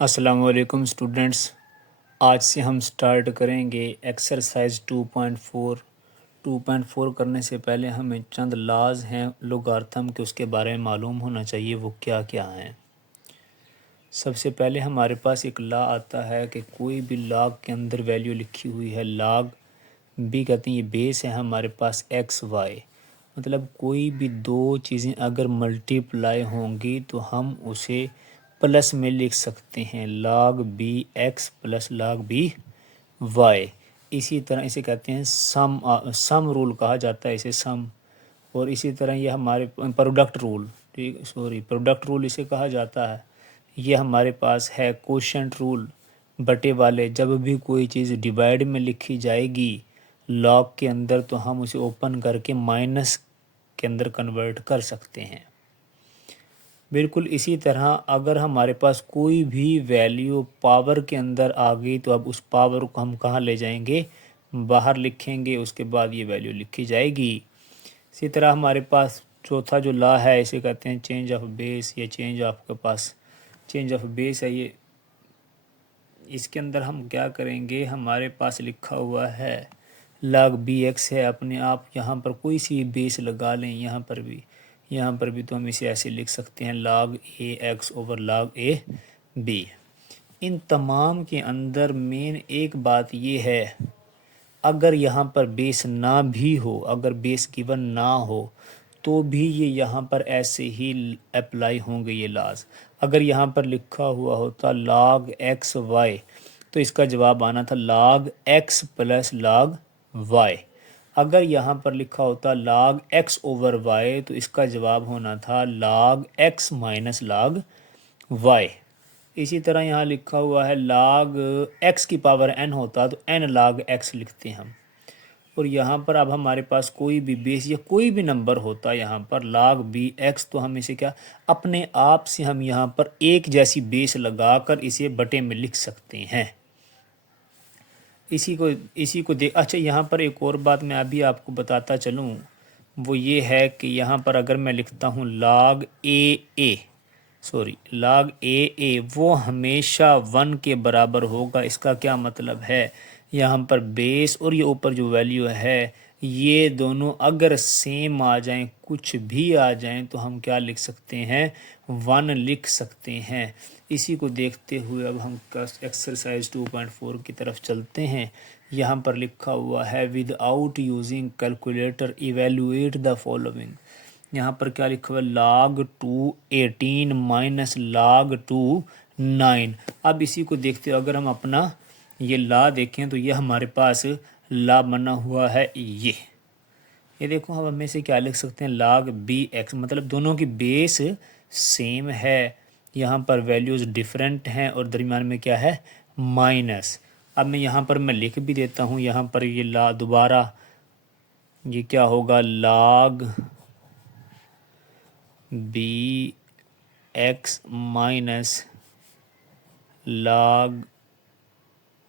अस्सलाम वालेकुम स्टूडेंट्स। आज से हम स्टार्ट करेंगे एक्सरसाइज 2.4। 2.4 करने से पहले हमें चंद लाज हैं लोगार्थम के, उसके बारे में मालूम होना चाहिए वो क्या क्या हैं। सबसे पहले हमारे पास एक ला आता है कि कोई भी लाग के अंदर वैल्यू लिखी हुई है, लाग बी कहते हैं, ये बेस है हमारे पास एक्स वाई। मतलब कोई भी दो चीज़ें अगर मल्टीप्लाई होंगी तो हम उसे प्लस में लिख सकते हैं, log b x plus log b y. इसी तरह इसे कहते हैं सम रूल कहा जाता है, इसे सम। और इसी तरह ये हमारे प्रोडक्ट रूल, ठीक, सॉरी, प्रोडक्ट रूल इसे कहा जाता है। ये हमारे पास है कोशेंट रूल, बटे वाले। जब भी कोई चीज़ डिवाइड में लिखी जाएगी लॉग के अंदर तो हम उसे ओपन करके माइनस के अंदर कन्वर्ट कर सकते हैं। बिल्कुल इसी तरह अगर हमारे पास कोई भी वैल्यू पावर के अंदर आ गई तो अब उस पावर को हम कहाँ ले जाएंगे, बाहर लिखेंगे, उसके बाद ये वैल्यू लिखी जाएगी। इसी तरह हमारे पास चौथा जो ला है इसे कहते हैं चेंज ऑफ बेस। या चेंज ऑफ के पास चेंज ऑफ बेस है ये। इसके अंदर हम क्या करेंगे, हमारे पास लिखा हुआ है log बी एक्स है, अपने आप यहाँ पर कोई सी बेस लगा लें, यहाँ पर भी तो हम इसे ऐसे लिख सकते हैं log A X over log A B. इन तमाम के अंदर मेन एक बात ये है, अगर यहाँ पर बेस ना भी हो, अगर बेस गिवन ना हो तो भी ये यहाँ पर ऐसे ही अप्लाई होंगे ये लाज। अगर यहाँ पर लिखा हुआ होता log एक्स वाई तो इसका जवाब आना था log x plus log y. अगर यहाँ पर लिखा होता log एक्स ओवर वाई तो इसका जवाब होना था log x minus log y. इसी तरह यहाँ लिखा हुआ है log एक्स की पावर n होता तो n log x लिखते हैं हम। और यहाँ पर अब हमारे पास कोई भी बेस या कोई भी नंबर होता यहाँ पर log बी एक्स तो हम इसे क्या, अपने आप से हम यहाँ पर एक जैसी बेस लगाकर इसे बटे में लिख सकते हैं। इसी को देख, अच्छा यहाँ पर एक और बात मैं अभी आपको बताता चलूँ, वो ये है कि यहाँ पर अगर मैं लिखता हूँ log ए log ए वो हमेशा 1 के बराबर होगा। इसका क्या मतलब है, यहाँ पर बेस और ये ऊपर जो वैल्यू है ये दोनों अगर सेम आ जाएं, कुछ भी आ जाएं, तो हम क्या लिख सकते हैं, 1 लिख सकते हैं। इसी को देखते हुए अब हम एक्सरसाइज 2.4 की तरफ चलते हैं। यहाँ पर लिखा हुआ है without using calculator evaluate the following. यहाँ पर क्या लिखा हुआ है, log 2 18 माइनस log 2 9। अब इसी को देखते हुए अगर हम अपना ये ला देखें तो ये हमारे पास ला बना हुआ है ये देखो, हम हमें से क्या लिख सकते हैं, log बी एक्स, मतलब दोनों की बेस सेम है, यहाँ पर वैल्यूज़ डिफरेंट हैं और दरमियान में क्या है, माइनस। अब मैं यहाँ पर मैं लिख भी देता हूँ, यहाँ पर ये ला दोबारा ये क्या होगा, log b x minus log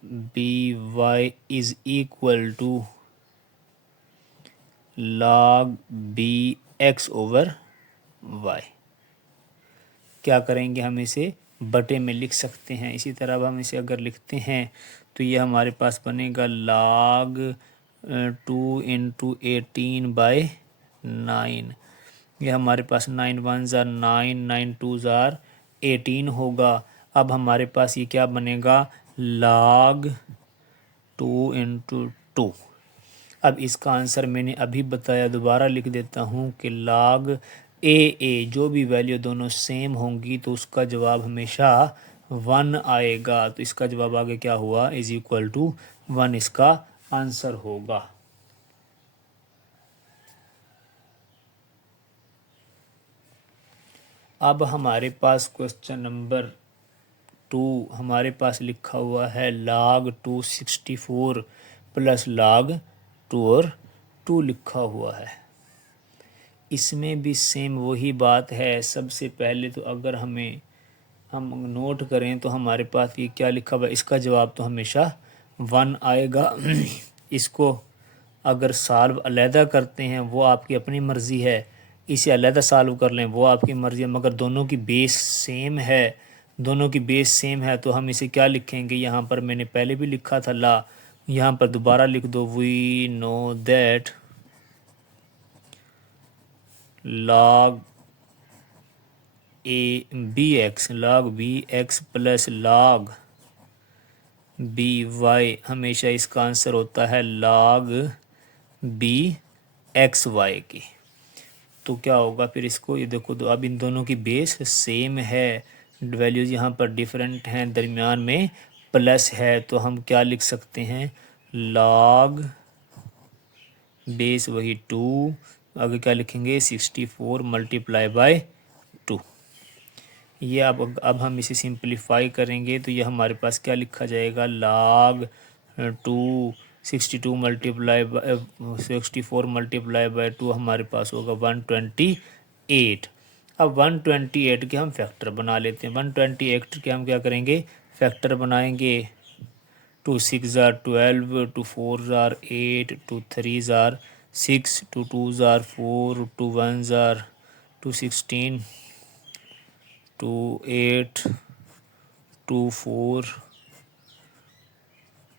b y is equal to log b x over y. क्या करेंगे, हम इसे बटे में लिख सकते हैं। इसी तरह अब हम इसे अगर लिखते हैं तो ये हमारे पास बनेगा log 2 इंटू 18/9। ये हमारे पास 9 1 ज़ार 9, 9 2 ज़ार 18 होगा। अब हमारे पास ये क्या बनेगा, log 2 इंटू 2। अब इसका आंसर मैंने अभी बताया, दोबारा लिख देता हूँ कि log ए जो भी वैल्यू दोनों सेम होंगी तो उसका जवाब हमेशा 1 आएगा। तो इसका जवाब आगे क्या हुआ, इज़ इक्वल टू 1 इसका आंसर होगा। अब हमारे पास क्वेश्चन नंबर 2 हमारे पास लिखा हुआ है log 264 प्लस log 2 और 2 लिखा हुआ है। इसमें भी सेम वही बात है। सबसे पहले तो अगर हम नोट करें तो हमारे पास ये क्या लिखा हुआ है, इसका जवाब तो हमेशा 1 आएगा। इसको अगर सॉल्व अलहदा करते हैं वो आपकी अपनी मर्ज़ी है, इसे अलहदा सॉल्व कर लें वो आपकी मर्ज़ी है, मगर दोनों की बेस सेम है दोनों की बेस सेम है, तो हम इसे क्या लिखेंगे, यहाँ पर मैंने पहले भी लिखा था ला, यहाँ पर दोबारा लिख दो, we know that log A b x plus log b y, हमेशा इसका आंसर होता है log बी एक्स वाई की। तो क्या होगा फिर इसको, ये देखो तो अब इन दोनों की बेस सेम है, वैल्यूज़ यहाँ पर डिफरेंट हैं, दरमियान में प्लस है, तो हम क्या लिख सकते हैं, log बेस वही 2, आगे क्या लिखेंगे 64 मल्टीप्लाई बाय 2। ये अब हम इसे सिंपलीफाई करेंगे तो ये हमारे पास क्या लिखा जाएगा, log 2 62 multiply by 64 multiply by 2 हमारे पास होगा 128। अब 128 के हम फैक्टर बना लेते हैं। 128 के हम क्या करेंगे, फैक्टर बनाएंगे। 2 6 ज़ार 12, 2 4 ज़ार 8, 2 3 ज़ार 6, 2 2 ज़ार 4, 2 1 ज़ार 2 16, 2 8, 2 4,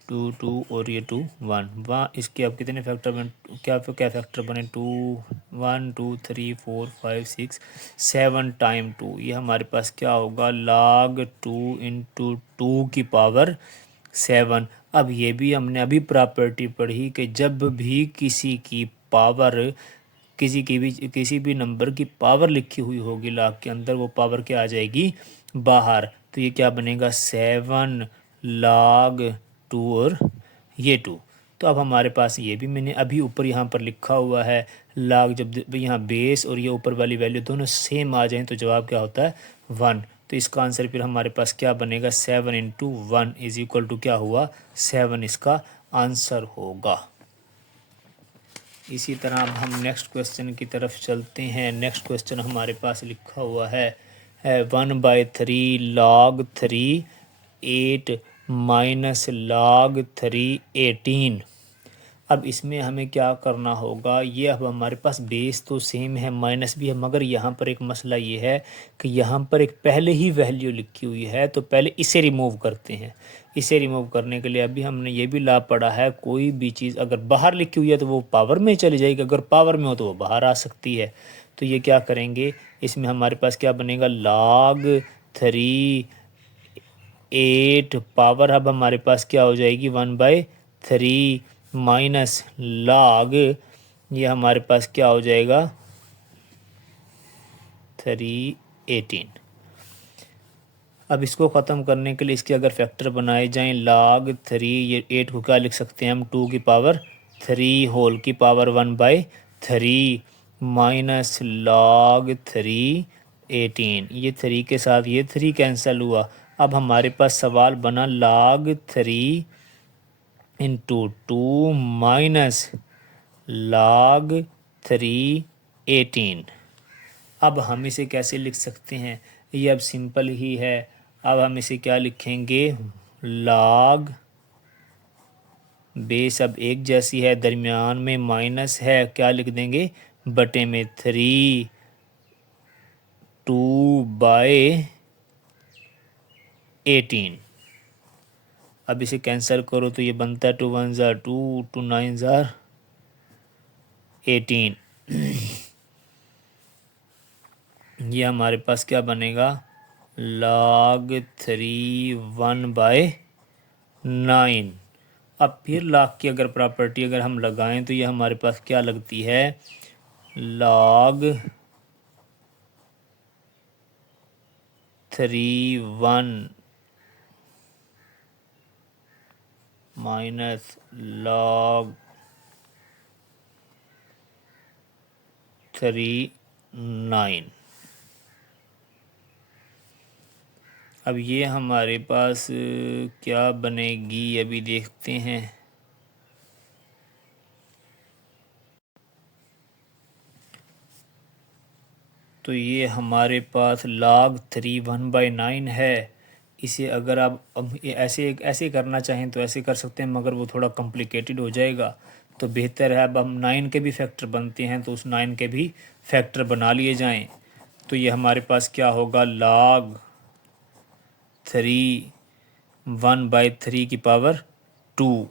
2 2 और ये 2 1। वहाँ इसके अब कितने फैक्टर बने, क्या फैक्टर बने, 2 1 2 3 4 5 6 7 टाइम 2। ये हमारे पास क्या होगा, log 2 इंटू 2 की पावर 7। अब ये भी हमने अभी प्रॉपर्टी पढ़ी कि जब भी किसी की पावर, किसी भी नंबर की पावर लिखी हुई होगी log के अंदर, वो पावर क्या आ जाएगी, बाहर। तो ये क्या बनेगा, 7 log 2 और ये 2। तो अब हमारे पास ये भी मैंने अभी ऊपर यहाँ पर लिखा हुआ है, log जब यहाँ बेस और ये ऊपर वाली वैल्यू दोनों सेम आ जाएं तो जवाब क्या होता है, 1। तो इसका आंसर फिर हमारे पास क्या बनेगा, 7 इंटू 1 इज इक्वल टू क्या हुआ, 7 इसका आंसर होगा। इसी तरह अब हम नेक्स्ट क्वेश्चन की तरफ चलते हैं। नेक्स्ट क्वेश्चन हमारे पास लिखा हुआ है 1/3 log 3 8 माइनस log 3 18। अब इसमें हमें क्या करना होगा, ये अब हमारे पास बेस तो सेम है, माइनस भी है, मगर यहाँ पर एक मसला ये है कि यहाँ पर एक पहले ही वैल्यू लिखी हुई है, तो पहले इसे रिमूव करते हैं। इसे रिमूव करने के लिए अभी हमने ये भी ला पढ़ा है, कोई भी चीज़ अगर बाहर लिखी हुई है तो वो पावर में चली जाएगी, अगर पावर में हो तो वो बाहर आ सकती है। तो ये क्या करेंगे, इसमें हमारे पास क्या बनेगा, log 3 8 पावर अब हमारे पास क्या हो जाएगी, 1/3 माइनस log, ये हमारे पास क्या हो जाएगा, 318। अब इसको ख़त्म करने के लिए इसके अगर फैक्टर बनाए जाएं, log 3, ये 8 को क्या लिख सकते हैं हम, 2 की पावर 3 होल की पावर 1/3 माइनस log 3 18। ये 3 के साथ ये 3 कैंसिल हुआ। अब हमारे पास सवाल बना log 3 इंटू 2 माइनस log 3 18। अब हम इसे कैसे लिख सकते हैं, ये अब सिंपल ही है। अब हम इसे क्या लिखेंगे, log बेस अब एक जैसी है, दरमियान में माइनस है, क्या लिख देंगे, बटे में 3 2/18। अब इसे कैंसिल करो तो ये बनता है 2 1 ज़ार 2, 2 9 ज़ार 18। ये हमारे पास क्या बनेगा, log 3 1/9। अब फिर log की अगर प्रॉपर्टी अगर हम लगाएं तो ये हमारे पास क्या लगती है, log 3 1 माइनस log 3 9। अब ये हमारे पास क्या बनेगी, अभी देखते हैं। तो ये हमारे पास log 3 1/9 है। इसे अगर आप अब ऐसे ऐसे करना चाहें तो ऐसे कर सकते हैं, मगर वो थोड़ा कॉम्प्लिकेटेड हो जाएगा। तो बेहतर है अब हम 9 के भी फैक्टर बनते हैं तो उस 9 के भी फैक्टर बना लिए जाएं। तो ये हमारे पास क्या होगा, log 3 1/3 की पावर 2।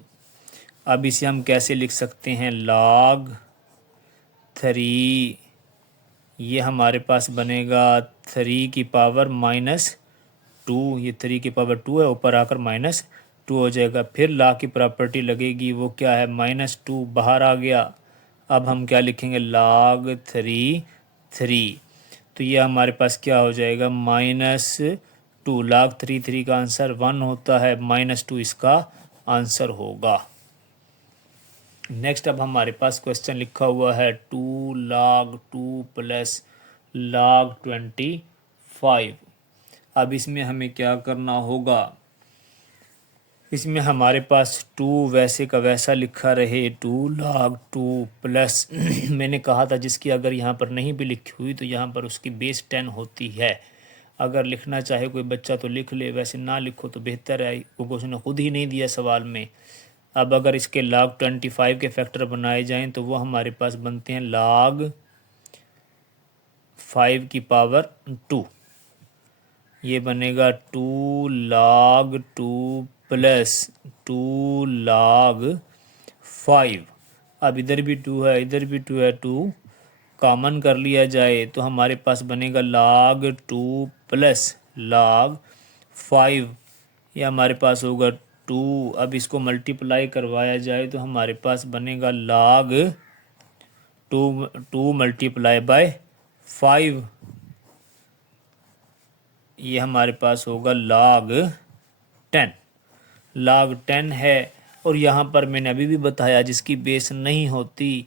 अब इसे हम कैसे लिख सकते हैं, log 3, ये हमारे पास बनेगा 3 की पावर -2, ये 3 की पावर 2 है, ऊपर आकर -2 हो जाएगा। फिर log की प्रॉपर्टी लगेगी, वो क्या है, -2 बाहर आ गया। अब हम क्या लिखेंगे, log 3, तो ये हमारे पास क्या हो जाएगा, -2। log 3 का आंसर 1 होता है, -2 इसका आंसर होगा। नेक्स्ट अब हमारे पास क्वेश्चन लिखा हुआ है 2 log 2 + log 25। अब इसमें हमें क्या करना होगा, इसमें हमारे पास 2 वैसे का वैसा लिखा रहे, 2 log 2 प्लस मैंने कहा था जिसकी अगर यहाँ पर नहीं भी लिखी हुई तो यहाँ पर उसकी बेस 10 होती है। अगर लिखना चाहे कोई बच्चा तो लिख ले, वैसे ना लिखो तो बेहतर है, क्योंकि उसने खुद ही नहीं दिया सवाल में। अब अगर इसके log 25 के फैक्टर बनाए जाएं तो वो हमारे पास बनते हैं log 5 की पावर 2। ये बनेगा 2 log 2 प्लस 2 log 5। अब इधर भी 2 है, इधर भी 2 है, 2 कॉमन कर लिया जाए तो हमारे पास बनेगा log 2 प्लस log 5। ये हमारे पास होगा 2। अब इसको मल्टीप्लाई करवाया जाए तो हमारे पास बनेगा log 2 मल्टीप्लाई बाय 5, ये हमारे पास होगा log 10 है। और यहाँ पर मैंने अभी भी बताया जिसकी बेस नहीं होती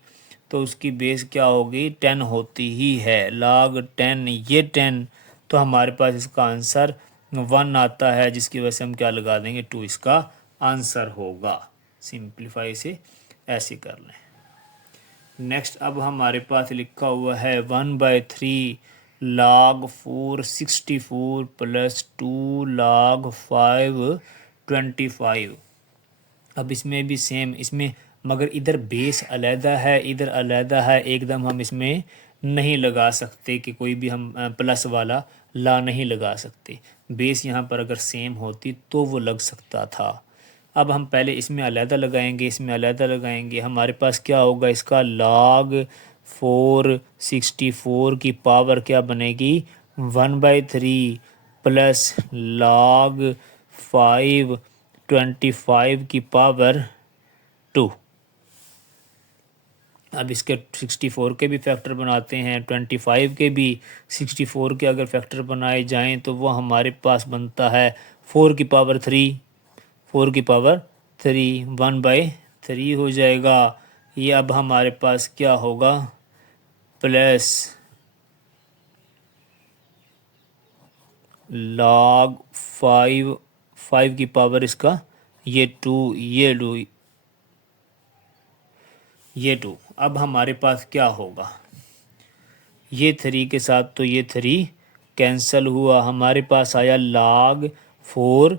तो उसकी बेस क्या होगी, 10 होती ही है। log 10, ये 10, तो हमारे पास इसका आंसर 1 आता है, जिसकी वजह से हम क्या लगा देंगे, 2 इसका आंसर होगा। सिंप्लीफाई से ऐसे कर लें। नेक्स्ट अब हमारे पास लिखा हुआ है 1/3 log 4 64 प्लस 2 log 5 25। अब इसमें भी सेम, इसमें मगर इधर बेस अलहदा है, इधर अलहदा है, एकदम हम इसमें नहीं लगा सकते कि कोई भी हम प्लस वाला ला नहीं लगा सकते। बेस यहाँ पर अगर सेम होती तो वो लग सकता था। अब हम पहले इसमें अलहदा लगाएंगे, इसमें अलहदा लगाएंगे। हमारे पास क्या होगा, इसका log 4 64 की पावर क्या बनेगी, 1/3 प्लस log 5 25 की पावर 2। अब इसके 64 के भी फैक्टर बनाते हैं, 25 के भी। 64 के अगर फैक्टर बनाए जाएं तो वो हमारे पास बनता है 4 की पावर 3, 4 की पावर 3, 1/3 हो जाएगा। ये अब हमारे पास क्या होगा, प्लस log 5 की पावर इसका ये 2, ये 2। अब हमारे पास क्या होगा, ये 3 के साथ तो ये 3 कैंसल हुआ, हमारे पास आया log 4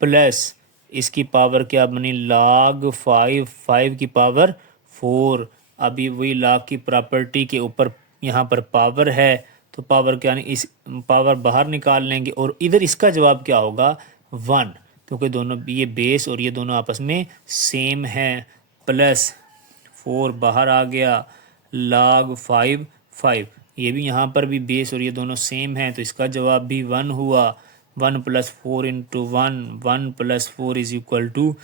प्लस इसकी पावर क्या बनी, log 5 की पावर 4। अभी वही log की प्रॉपर्टी के ऊपर यहाँ पर पावर है तो पावर क्या नहीं, इस पावर बाहर निकाल लेंगे और इधर इसका जवाब क्या होगा, 1, क्योंकि दोनों ये बेस और ये दोनों आपस में सेम हैं। प्लस 4 बाहर आ गया, log 5, ये भी यहाँ पर भी बेस और ये दोनों सेम हैं तो इसका जवाब भी 1 हुआ। 1 + 4 × 1 + 4 =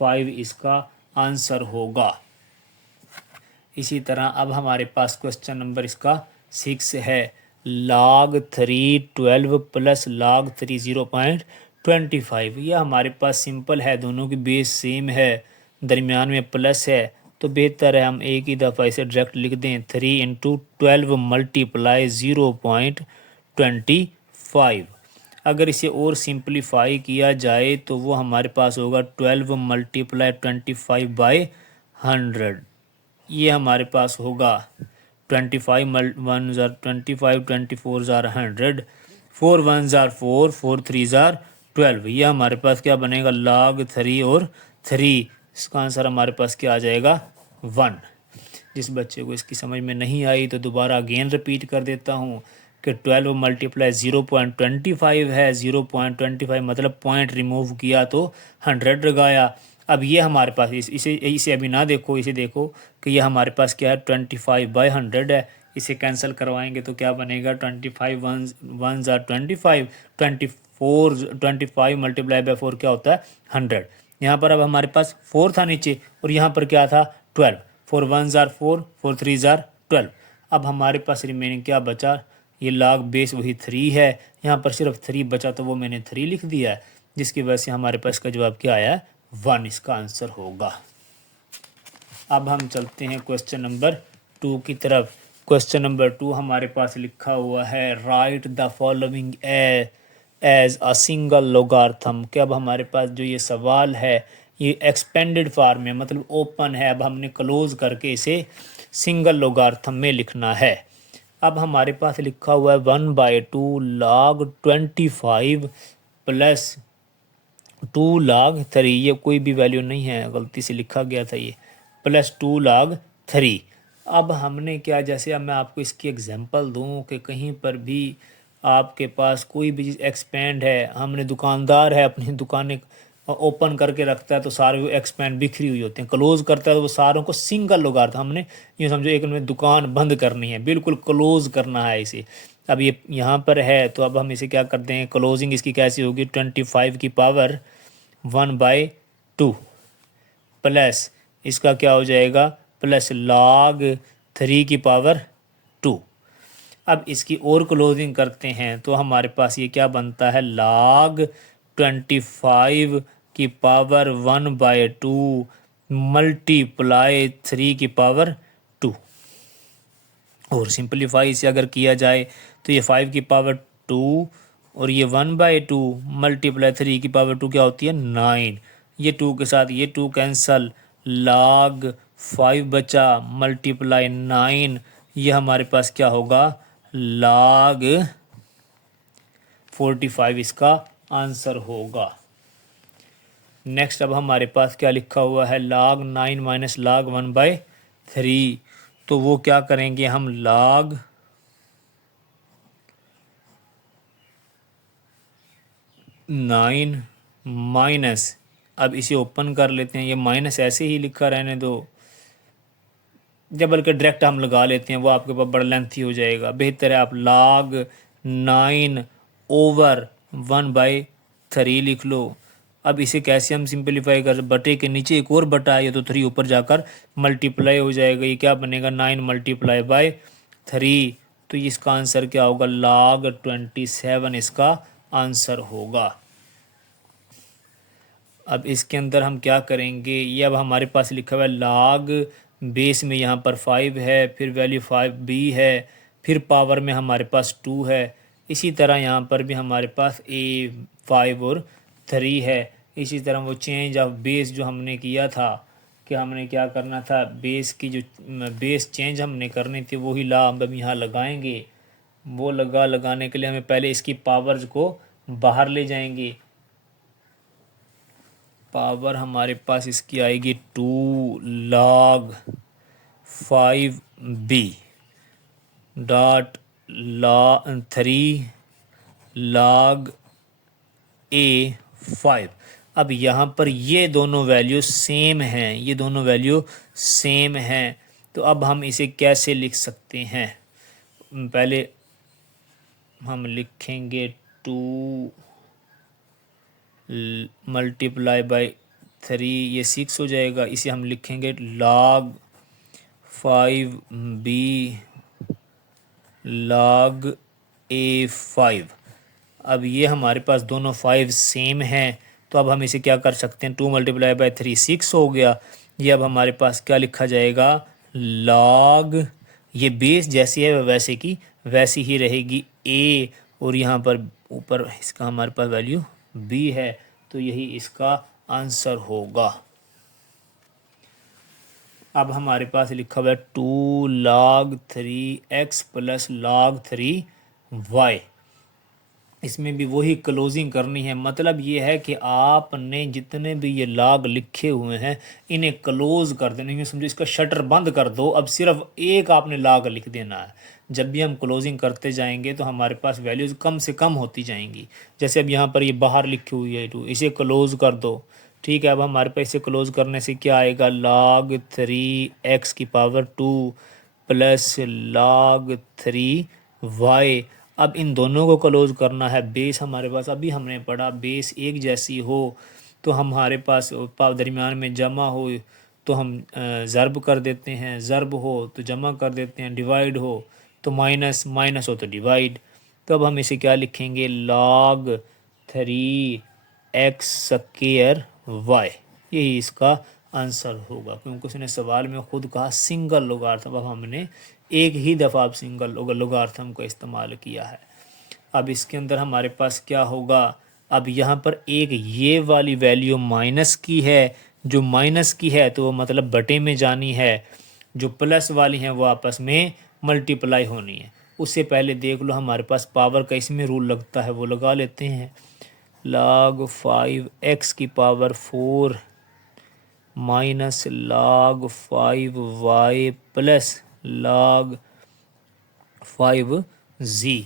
5 इसका आंसर होगा। इसी तरह अब हमारे पास क्वेश्चन नंबर इसका 6 है, log 3 12 प्लस log 3 0.25। यह हमारे पास सिंपल है, दोनों की बेस सेम है, दरमियान में प्लस है तो बेहतर है हम एक ही दफ़ा इसे डायरेक्ट लिख दें, 3 × 12 × 0.25। अगर इसे और सिंपलीफाई किया जाए तो वो हमारे पास होगा 12 × 25/100। ये हमारे पास होगा 25 1 ज़ार 25, 24 ज़ार 100, 4 1 ज़ार 4, 4 3 ज़ार 12। यह हमारे पास क्या बनेगा, log 3 और 3, इसका आंसर हमारे पास क्या आ जाएगा, 1। जिस बच्चे को इसकी समझ में नहीं आई तो दोबारा अगेन रिपीट कर देता हूँ, कि 12 मल्टीप्लाई 0.25 है, 0.25 मतलब पॉइंट रिमूव किया तो 100 लगाया। अब ये हमारे पास इसे इसे अभी ना देखो, इसे देखो कि ये हमारे पास क्या है 25/100 है। इसे कैंसिल करवाएंगे तो क्या बनेगा 25 वन ज़ार 25, 25 मल्टीप्लाई बाई 4 क्या होता है 100। यहाँ पर अब हमारे पास 4 था नीचे और यहाँ पर क्या था 12। 4 1 ज़ार 4, 4 3 ज़ार 12। अब हमारे पास रिमेनिंग क्या बचा, ये log बेस वही 3 है, यहाँ पर सिर्फ 3 बचा तो वो मैंने 3 लिख दिया है, जिसकी वजह से हमारे पास का जवाब क्या आया 1 इसका आंसर होगा। अब हम चलते हैं क्वेश्चन नंबर 2 की तरफ। क्वेश्चन नंबर 2 हमारे पास लिखा हुआ है write the following as a single logarithm. कि अब हमारे पास जो ये सवाल है ये एक्सपेंडेड फॉर्म में मतलब ओपन है, अब हमने क्लोज करके इसे सिंगल लोगार्थम में लिखना है। अब हमारे पास लिखा हुआ है 1/2 log 25 प्लस 2 log 3, ये कोई भी वैल्यू नहीं है, गलती से लिखा गया था ये, प्लस 2 log 3। अब हमने क्या, जैसे अब मैं आपको इसकी एग्जांपल दूं कि कहीं पर भी आपके पास कोई भी चीज़ एक्सपेंड है, हमने दुकानदार है अपनी दुकानें ओपन करके रखता है तो सारे वो एक्सपेंड बिखरी हुई होते हैं, क्लोज करता है तो वो सारों को सिंगल लोगार्थम, हमने ये समझो एक में दुकान बंद करनी है, बिल्कुल क्लोज करना है इसे। अब ये यहाँ पर है तो अब हम इसे क्या करते हैं, क्लोजिंग इसकी कैसी होगी 25 की पावर 1/2 प्लस इसका क्या हो जाएगा प्लस log 3 की पावर 2। अब इसकी और क्लोजिंग करते हैं तो हमारे पास ये क्या बनता है log 25 की पावर 1/2 मल्टीप्लाई 3 की पावर 2। और सिंपलीफाई इसे अगर किया जाए तो ये 5 की पावर 2 और ये 1/2 मल्टीप्लाई 3 की पावर 2 क्या होती है 9। ये 2 के साथ ये 2 कैंसल, log 5 बचा मल्टीप्लाई 9, ये हमारे पास क्या होगा log 45 इसका आंसर होगा। नेक्स्ट अब हमारे पास क्या लिखा हुआ है log 9 माइनस log 1/3, तो वो क्या करेंगे हम log 9 माइनस, अब इसे ओपन कर लेते हैं, ये माइनस ऐसे ही लिखा रहने दो, जब बल्कि डायरेक्ट हम लगा लेते हैं वो आपके पास बड़ा लेंथी हो जाएगा, बेहतर है आप log 9/1/3 लिख लो। अब इसे कैसे हम सिंपलीफाई कर, बटे के नीचे एक और बटा है तो 3 ऊपर जाकर मल्टीप्लाई हो जाएगा, ये क्या बनेगा 9 मल्टीप्लाई बाय 3, तो इसका आंसर क्या होगा log 27 इसका आंसर होगा। अब इसके अंदर हम क्या करेंगे, ये अब हमारे पास लिखा हुआ है log बेस में यहाँ पर 5 है, फिर वैल्यू 5b है, फिर पावर में हमारे पास 2 है, इसी तरह यहाँ पर भी हमारे पास a 5 और 3 है। इसी तरह वो चेंज ऑफ बेस जो हमने किया था कि हमने क्या करना था, बेस की जो बेस चेंज हमने करनी थी वही ला हम यहाँ लगाएंगे। वो लगाने के लिए हमें पहले इसकी पावर्स को बाहर ले जाएंगे, पावर हमारे पास इसकी आएगी 2 log 5b dot 3 log a 5। अब यहाँ पर ये दोनों वैल्यू सेम हैं, ये दोनों वैल्यू सेम हैं, तो अब हम इसे कैसे लिख सकते हैं, पहले हम लिखेंगे 2 मल्टीप्लाई बाई 3, ये 6 हो जाएगा, इसे हम लिखेंगे log 5b log a5। अब ये हमारे पास दोनों 5 सेम हैं, तो अब हम इसे क्या कर सकते हैं 2 मल्टीप्लाई बाई 3 6 हो गया, ये अब हमारे पास क्या लिखा जाएगा log, ये बेस जैसी है वैसे की वैसी ही रहेगी a, और यहाँ पर ऊपर इसका हमारे पास वैल्यू b है, तो यही इसका आंसर होगा। अब हमारे पास लिखा हुआ है 2 log 3x plus log 3y, इसमें भी वही क्लोजिंग करनी है, मतलब ये है कि आपने जितने भी ये log लिखे हुए हैं इन्हें क्लोज कर देना है, समझो इसका शटर बंद कर दो, अब सिर्फ एक आपने log लिख देना है, जब भी हम क्लोजिंग करते जाएंगे तो हमारे पास वैल्यूज़ कम से कम होती जाएंगी। जैसे अब यहाँ पर ये बाहर लिखी हुई है 2, इसे क्लोज़ कर दो। ठीक है, अब हमारे पास इसे क्लोज़ करने से क्या आएगा, log 3x⁻² plus log 3y। अब इन दोनों को क्लोज करना है। बेस हमारे पास अभी हमने पढ़ा, बेस एक जैसी हो तो हमारे पास दरमियान में जमा हो तो हम ज़र्ब कर देते हैं, ज़र्ब हो तो जमा कर देते हैं, डिवाइड हो तो माइनस, माइनस हो तो डिवाइड। तो अब हम इसे क्या लिखेंगे, log 3x²y। यही इसका आंसर होगा, क्योंकि उसने सवाल में खुद कहा सिंगल लोगार्थम। अब हमने एक ही दफ़ा अब सिंगल लोगार्थम का इस्तेमाल किया है। अब इसके अंदर हमारे पास क्या होगा, अब यहाँ पर एक ये वाली वैल्यू माइनस की है, जो माइनस की है तो वो मतलब बटे में जानी है, जो प्लस वाली हैं वो आपस में मल्टीप्लाई होनी है। उससे पहले देख लो हमारे पास पावर का इसमें रूल लगता है, वो लगा लेते हैं। log 5x⁴ minus log 5y plus log 5z।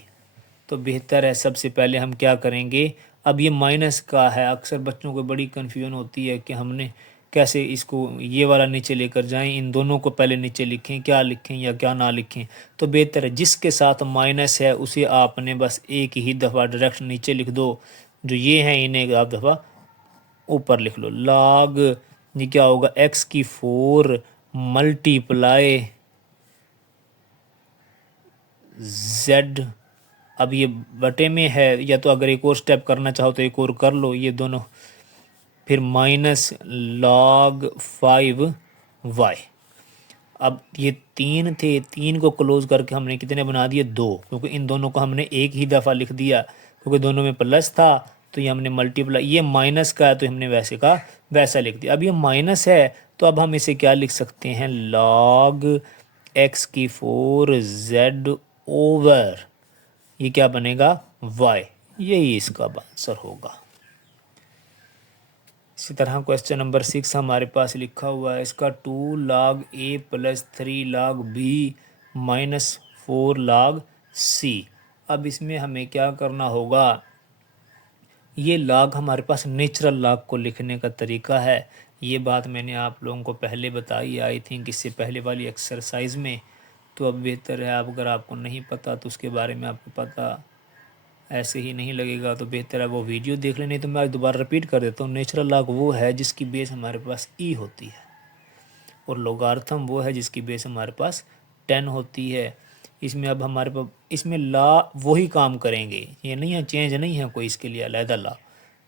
तो बेहतर है सबसे पहले हम क्या करेंगे, अब ये माइनस का है, अक्सर बच्चों को बड़ी कन्फ्यूजन होती है कि हमने कैसे इसको ये वाला नीचे लेकर जाएं, इन दोनों को पहले नीचे लिखें, क्या लिखें या क्या ना लिखें। तो बेहतर है जिसके साथ माइनस है उसे आपने बस एक ही दफ़ा डायरेक्ट नीचे लिख दो, जो ये हैं इन्हें आप दफ़ा ऊपर लिख लो। log ये क्या होगा, x⁴ मल्टीप्लाई z। अब ये बटे में है, या तो अगर एक और स्टेप करना चाहो तो एक और कर लो ये दोनों, फिर माइनस log 5y। अब ये 3 थे, 3 को क्लोज करके हमने कितने बना दिए, 2, क्योंकि इन दोनों को हमने एक ही दफ़ा लिख दिया, क्योंकि दोनों में प्लस था तो ये हमने मल्टीप्लाई, ये माइनस का है तो हमने वैसे का वैसा लिख दिया। अब ये माइनस है तो अब हम इसे क्या लिख सकते हैं, log x⁴ z ओवर ये क्या बनेगा, y। यही इसका आंसर होगा। इसी तरह क्वेश्चन नंबर 6 हमारे पास लिखा हुआ है, इसका 2 log a plus 3 log b minus 4 log c। अब इसमें हमें क्या करना होगा, ये log हमारे पास नेचुरल log को लिखने का तरीका है। ये बात मैंने आप लोगों को पहले बताई, आई थिंक इससे पहले वाली एक्सरसाइज में। तो अब बेहतर है, आप अगर आपको नहीं पता तो उसके बारे में आपको पता ऐसे ही नहीं लगेगा, तो बेहतर है वो वीडियो देख लें। नहीं तो मैं आज दोबारा रिपीट कर देता हूँ। नेचुरल लॉग वो है जिसकी बेस हमारे पास ई होती है, और लोगार्थम वो है जिसकी बेस हमारे पास 10 होती है। इसमें अब हमारे पास इसमें ला वही काम करेंगे, ये नहीं है चेंज नहीं है कोई इसके लिए अलहदा ला।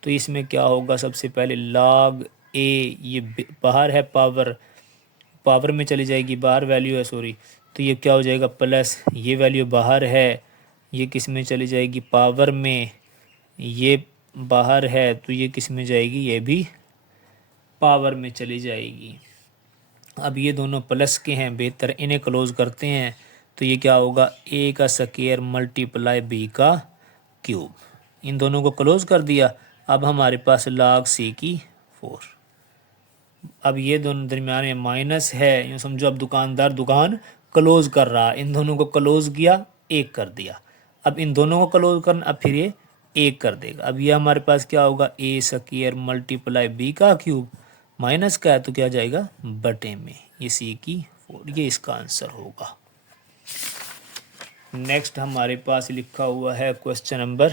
तो इसमें क्या होगा, सबसे पहले log a, ये बाहर है पावर, पावर में चली जाएगी, बाहर वैल्यू है सॉरी, तो ये क्या हो जाएगा प्लस, ये वैल्यू बाहर है, ये किस में चली जाएगी, पावर में, ये बाहर है तो ये किस में जाएगी, ये भी पावर में चली जाएगी। अब ये दोनों प्लस के हैं, बेहतर इन्हें क्लोज करते हैं तो ये क्या होगा, a का स्क्वायर मल्टीप्लाई b का क्यूब। इन दोनों को क्लोज कर दिया। अब हमारे पास log c⁴। अब ये दोनों दरमियान में माइनस है, यूँ समझो अब दुकानदार दुकान क्लोज कर रहा, इन दोनों को क्लोज किया, एक कर दिया। अब इन दोनों को क्लोज करना, अब फिर ये एक कर देगा। अब ये हमारे पास क्या होगा, a² मल्टीप्लाई b का क्यूब, माइनस का है तो क्या जाएगा बटे में, ये c⁴। ये इसका आंसर होगा। नेक्स्ट हमारे पास लिखा हुआ है क्वेश्चन नंबर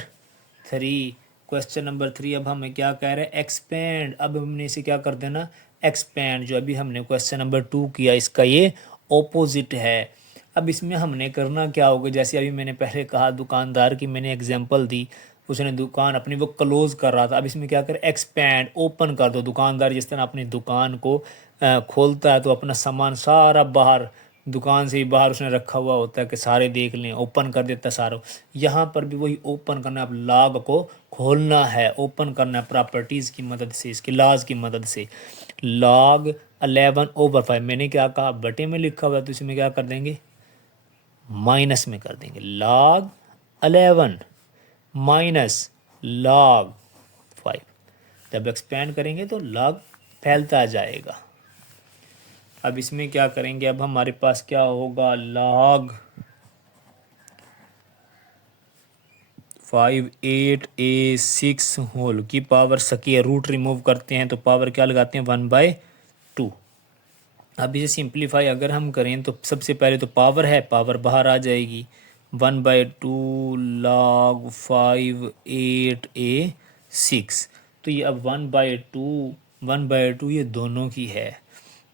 3। क्वेश्चन नंबर 3 अब हमें क्या कह रहे हैं, एक्सपेंड। अब हमने इसे क्या कर देना, एक्सपेंड। जो अभी हमने क्वेश्चन नंबर 2 किया इसका ये ऑपोजिट है। अब इसमें हमने करना क्या होगा, जैसे अभी मैंने पहले कहा दुकानदार की मैंने एग्जांपल दी, उसने दुकान अपनी वो क्लोज कर रहा था। अब इसमें क्या कर, एक्सपेंड, ओपन कर दो। दुकानदार जिस तरह अपनी दुकान को खोलता है तो अपना सामान सारा बाहर, दुकान से ही बाहर उसने रखा हुआ होता है कि सारे देख लें, ओपन कर देता है सारा। यहाँ पर भी वही ओपन करना है, अब लॉग को खोलना है, ओपन करना है प्रॉपर्टीज़ की मदद से, इसके लॉज की मदद से। log 11/5 मैंने क्या कहा, बटे में लिखा हुआ है तो इसमें क्या कर देंगे, माइनस में कर देंगे। log 11 minus log 5। जब एक्सपेंड करेंगे तो log फैलता जाएगा। अब इसमें क्या करेंगे, अब हमारे पास क्या होगा, log 58A6 होल की पावर स्क्वायर रूट रिमूव करते हैं तो पावर क्या लगाते हैं 1/2। अब इसे सिंप्लीफाई अगर हम करें तो सबसे पहले तो पावर है, पावर बाहर आ जाएगी 1/2 log 5/8 A6। तो ये अब 1/2 ये दोनों की है,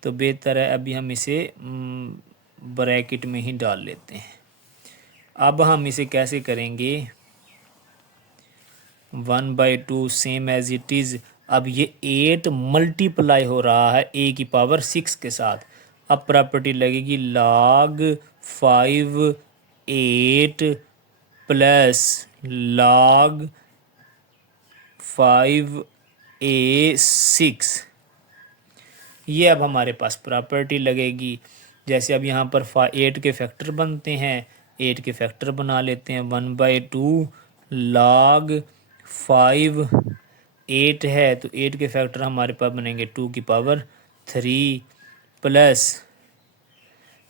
तो बेहतर है अभी हम इसे ब्रैकेट में ही डाल लेते हैं। अब हम इसे कैसे करेंगे 1/2 सेम एज इट इज़। अब ये 8 मल्टीप्लाई हो रहा है a की पावर 6 के साथ। अब प्रॉपर्टी लगेगी log 5/8 प्लस log 5/A6। ये अब हमारे पास प्रॉपर्टी लगेगी। जैसे अब यहाँ पर 8 के फैक्टर बनते हैं, 8 के फैक्टर बना लेते हैं 1/2 log 5/8 है तो 8 के फैक्टर हमारे पास बनेंगे 2 की पावर 3 प्लस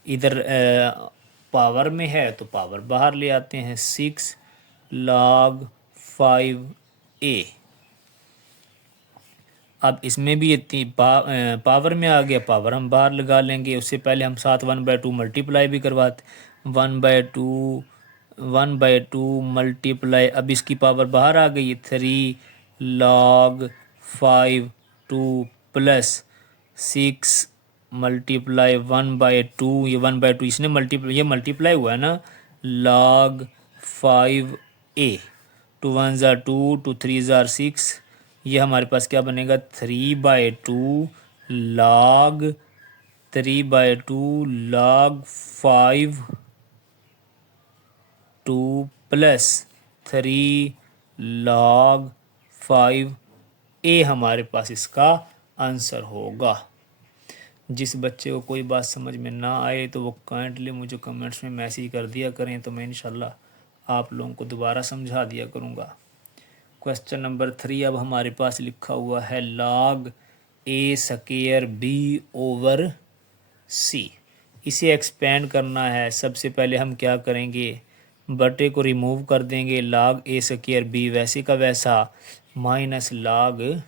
इधर पावर में है तो पावर बाहर ले आते हैं 6 log 5A। अब इसमें भी ये पावर में आ गया, पावर हम बाहर लगा लेंगे। उससे पहले हम साथ 1/2 मल्टीप्लाई भी करवाते 1/2 मल्टीप्लाई, अब इसकी पावर बाहर आ गई 3 log 5/2 प्लस 6 मल्टीप्लाई 1/2, ये 1/2 इसने मल्टीप्लाई, ये मल्टीप्लाई हुआ है ना log 5A। 2 1 ज़ा 2, 2 3 ज़ा 6, ये हमारे पास क्या बनेगा 3/2 log 5/2 प्लस 3 log 5A हमारे पास इसका आंसर होगा। जिस बच्चे को कोई बात समझ में ना आए तो वो काइंडली मुझे कमेंट्स में मैसेज कर दिया करें, तो मैं इंशाल्लाह आप लोगों को दोबारा समझा दिया करूँगा। क्वेश्चन नंबर 3 अब हमारे पास लिखा हुआ है log A² B/C। इसे एक्सपेंड करना है। सबसे पहले हम क्या करेंगे, बटे को रिमूव कर देंगे, log A² B वैसे का वैसा माइनस log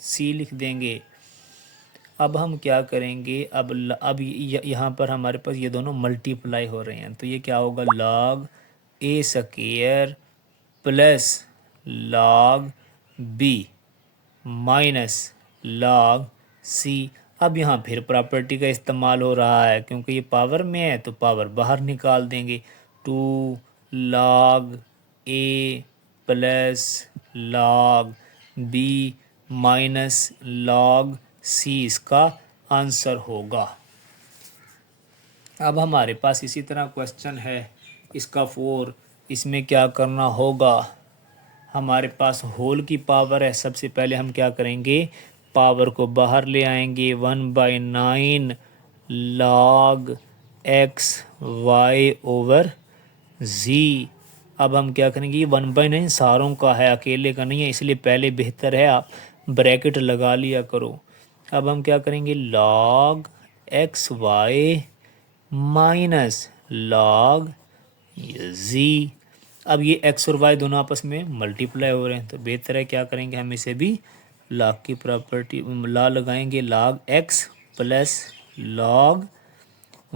C लिख देंगे। अब हम क्या करेंगे, अब यहाँ पर हमारे पास ये दोनों मल्टीप्लाई हो रहे हैं तो ये क्या होगा log A² plus log B minus log C। अब यहाँ फिर प्रॉपर्टी का इस्तेमाल हो रहा है, क्योंकि ये पावर में है तो पावर बाहर निकाल देंगे। 2 log A plus log B minus log C इसका आंसर होगा। अब हमारे पास इसी तरह क्वेश्चन है इसका 4। इसमें क्या करना होगा, हमारे पास होल की पावर है। सबसे पहले हम क्या करेंगे, पावर को बाहर ले आएंगे 1/9 log x y/z। अब हम क्या करेंगे, ये 1/9 सारों का है, अकेले का नहीं है, इसलिए पहले बेहतर है आप ब्रैकेट लगा लिया करो। अब हम क्या करेंगे log x y minus log z। अब ये x और y दोनों आपस में मल्टीप्लाई हो रहे हैं तो बेहतर है क्या करेंगे, हम इसे भी log की प्रॉपर्टी ला लगाएंगे log x plus log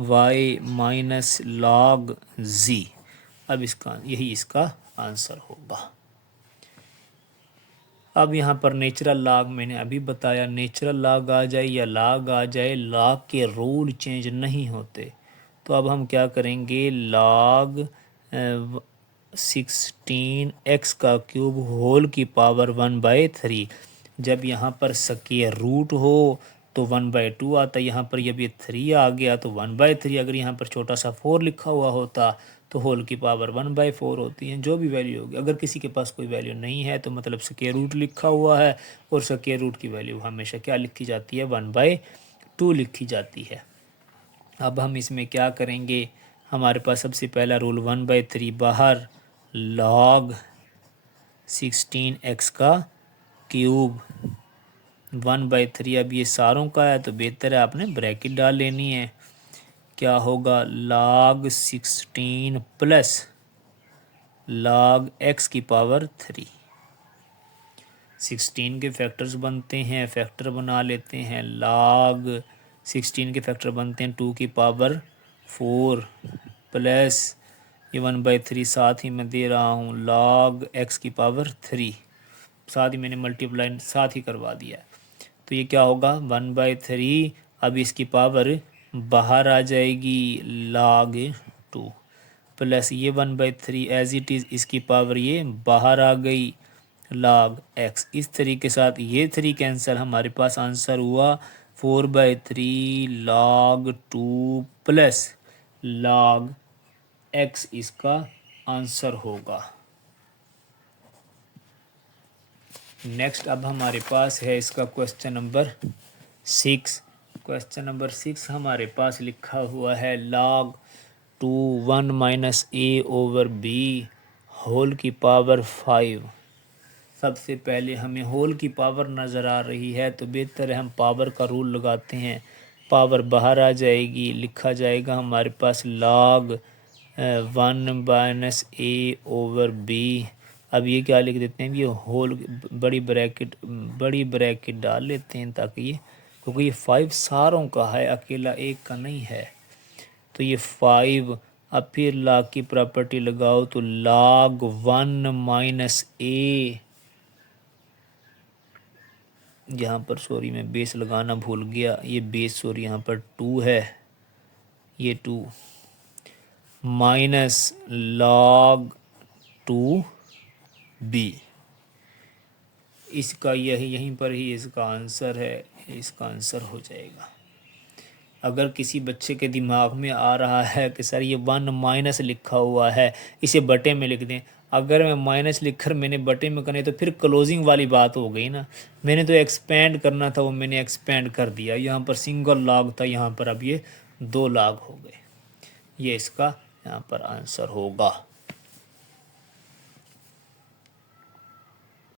y minus log z। अब यही इसका आंसर होगा। अब यहाँ पर नेचुरल लॉग मैंने अभी बताया, नेचुरल लॉग आ जाए या लॉग आ जाए, लॉग के रूल चेंज नहीं होते। तो अब हम क्या करेंगे, log 16x का क्यूब होल की पावर 1/3। जब यहाँ पर स्क्वायर रूट हो तो 1/2 आता है, यहाँ पर जब ये 3 आ गया तो 1/3। अगर यहाँ पर छोटा सा 4 लिखा हुआ होता तो होल की पावर 1/4 होती है, जो भी वैल्यू होगी। अगर किसी के पास कोई वैल्यू नहीं है तो मतलब स्क्वायर रूट लिखा हुआ है, और स्क्वायर रूट की वैल्यू हमेशा क्या लिखी जाती है 1/2 लिखी जाती है। अब हम इसमें क्या करेंगे, हमारे पास सबसे पहला रूल 1/3 बाहर, log 16x का क्यूब 1/3। अब ये सारों का है तो बेहतर है आपने ब्रैकेट डाल लेनी है। क्या होगा log 16 प्लस log x की पावर 3। 16 के फैक्टर्स बनते हैं, फैक्टर बना लेते हैं। log 16 के फैक्टर बनते हैं 2 की पावर 4 प्लस ये 1/3 साथ ही मैं दे रहा हूँ log x की पावर 3, साथ ही मैंने मल्टीप्लाई साथ ही करवा दिया है। तो ये क्या होगा 1/3। अब इसकी पावर बाहर आ जाएगी log 2 प्लस ये 1/3 एज इट इज़, इसकी पावर ये बाहर आ गई log x। इस तरीके के साथ ये 3 कैंसिल, हमारे पास आंसर हुआ 4/3 log 2 प्लस log x इसका आंसर होगा। नेक्स्ट अब हमारे पास है इसका क्वेश्चन नंबर 6। क्वेश्चन नंबर 6 हमारे पास लिखा हुआ है log 2 1 minus a over b whole की पावर 5। सबसे पहले हमें होल की पावर नज़र आ रही है तो बेहतर है हम पावर का रूल लगाते हैं। पावर बाहर आ जाएगी, लिखा जाएगा हमारे पास log 1 minus a over b। अब ये क्या लिख देते हैं, ये होल बड़ी ब्रैकेट डाल लेते हैं ताकि ये, क्योंकि ये 5 सारों का है, अकेला एक का नहीं है। तो ये 5, अब फिर log की प्रॉपर्टी लगाओ तो log 1 माइनस a, यहाँ पर सॉरी मैं बेस लगाना भूल गया, ये बेस सॉरी यहाँ पर 2 है, ये 2 माइनस log 2b। इसका यहीं पर ही इसका आंसर है, इसका आंसर हो जाएगा। अगर किसी बच्चे के दिमाग में आ रहा है कि सर ये 1 माइनस लिखा हुआ है, इसे बटे में लिख दें, अगर मैं माइनस लिखकर मैंने बटे में करने तो फिर क्लोजिंग वाली बात हो गई ना। मैंने तो एक्सपेंड करना था, वो मैंने एक्सपेंड कर दिया। यहाँ पर सिंगल लॉग था, यहाँ पर अब ये 2 लॉग हो गए। ये इसका यहाँ पर आंसर होगा।